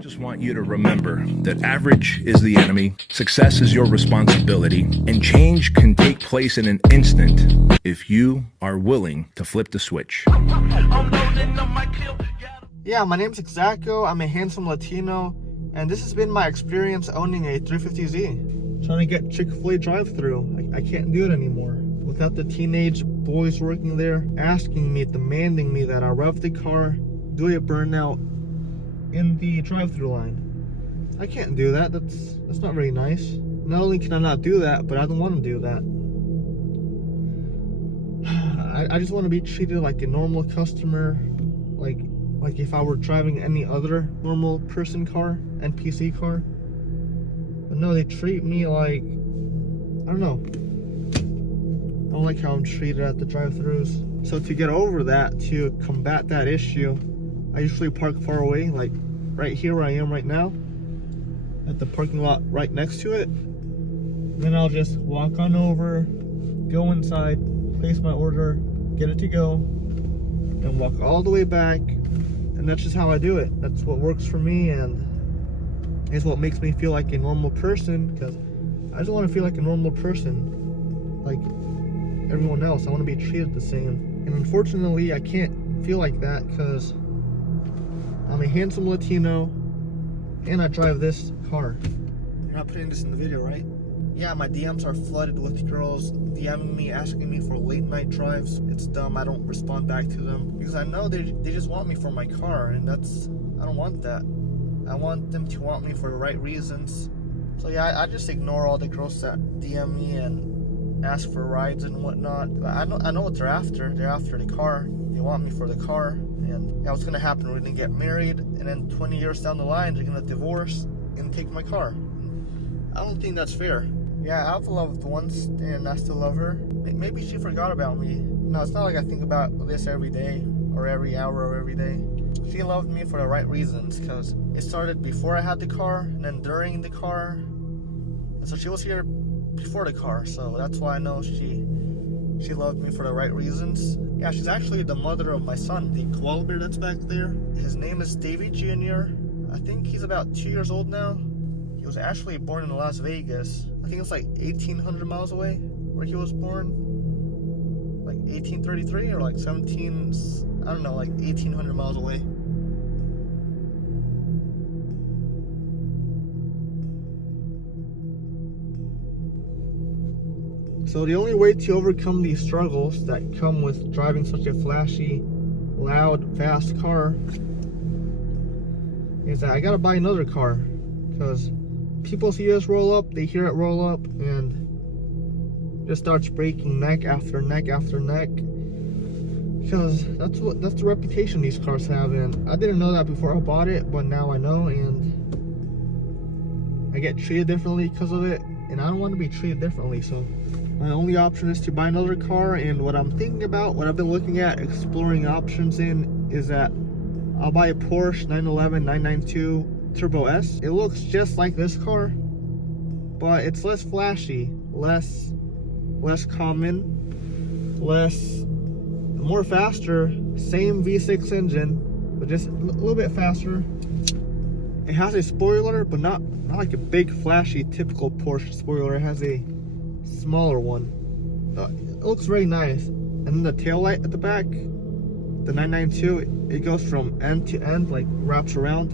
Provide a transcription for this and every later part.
I just want you to remember that average is the enemy, success is your responsibility, and change can take place in an instant if you are willing to flip the switch. Yeah, my name's XaKo. I'm a handsome Latino, and this has been my experience owning a 350Z. Trying to get Chick-fil-A drive-thru. I can't do it anymore. Without the teenage boys working there, asking me, demanding me that I rev the car, do a burnout in the drive-thru line. I can't do that. That's not very nice. Not only can I not do that, but I don't want to do that. I just want to be treated like a normal customer, like if I were driving any other normal person car, NPC car. But no, they treat me like, I don't know. I don't like how I'm treated at the drive-thrus. So to get over that, to combat that issue, I usually park far away, like right here where I am right now, at the parking lot right next to it. Then I'll just walk on over, go inside, place my order, get it to go, and walk all the way back. And that's just how I do it. That's what works for me, and it's what makes me feel like a normal person, because I just want to feel like a normal person, like everyone else. I want to be treated the same. And unfortunately, I can't feel like that because I'm a handsome Latino and I drive this car. You're not putting this in the video, right? Yeah, my DMs are flooded with girls DMing me, asking me for late night drives. It's dumb. I don't respond back to them because I know they just want me for my car, and I don't want that. I want them to want me for the right reasons. So yeah, I just ignore all the girls that DM me and ask for rides and whatnot. I know what they're after. They're after the car. They want me for the car. And yeah, what's gonna happen? We're gonna get married, and then 20 years down the line, they're gonna divorce and take my car. I don't think that's fair. Yeah, I've loved once, and I still love her. Maybe she forgot about me. No, it's not like I think about this every day, or every hour, or every day. She loved me for the right reasons, because it started before I had the car, and then during the car. And so she was here before the car, so that's why I know she loved me for the right reasons. Yeah, she's actually the mother of my son, the koala bear that's back there. His name is Davey Jr. I think he's about 2 years old now. He was actually born in Las Vegas. I think it's like 1,800 miles away where he was born. Like 1833 or like 17, I don't know, like 1,800 miles away. So the only way to overcome these struggles that come with driving such a flashy, loud, fast car is that I gotta buy another car, because people see us roll up, they hear it roll up, and it just starts breaking neck after neck after neck, because that's the reputation these cars have. And I didn't know that before I bought it, but now I know, and I get treated differently because of it, and I don't want to be treated differently. So my only option is to buy another car, and what I'm thinking about, what I've been looking at, exploring options in, is that I'll buy a Porsche 911 992 Turbo S. It looks just like this car, but it's less flashy, less common, more faster, same V6 engine, but just a little bit faster. It has a spoiler, but not like a big flashy typical Porsche spoiler. It has a smaller one. It looks very nice. And then the taillight at the back, the 992, it goes from end to end, like wraps around.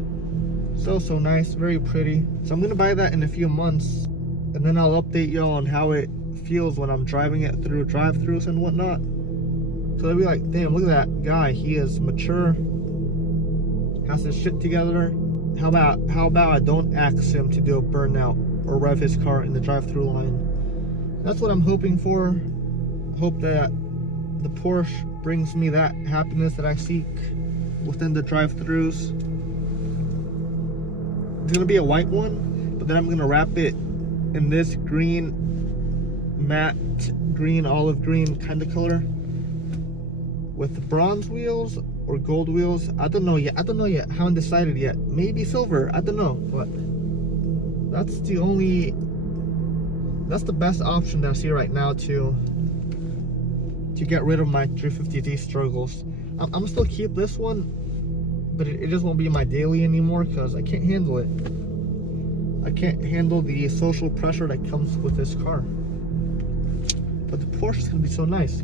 So nice, very pretty. So I'm gonna buy that in a few months, and then I'll update y'all on how it feels when I'm driving it through drive-thrus and whatnot. So they'll be like, damn, look at that guy, he is mature, has his shit together. How about I don't ask him to do a burnout or rev his car in the drive-thru line? That's what I'm hoping for. Hope that the Porsche brings me that happiness that I seek within the drive-thrus. It's gonna be a white one, but then I'm gonna wrap it in this green, matte green, olive green kind of color with bronze wheels or gold wheels. I don't know yet. Haven't decided yet. Maybe silver. I don't know. But that's the best option that I see right now to get rid of my 350Z struggles. I'm gonna still keep this one, but it just won't be my daily anymore because I can't handle it. I can't handle the social pressure that comes with this car. But the Porsche is gonna be so nice.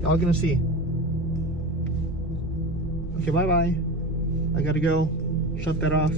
Y'all gonna see. Okay, bye-bye. I gotta go. Shut that off.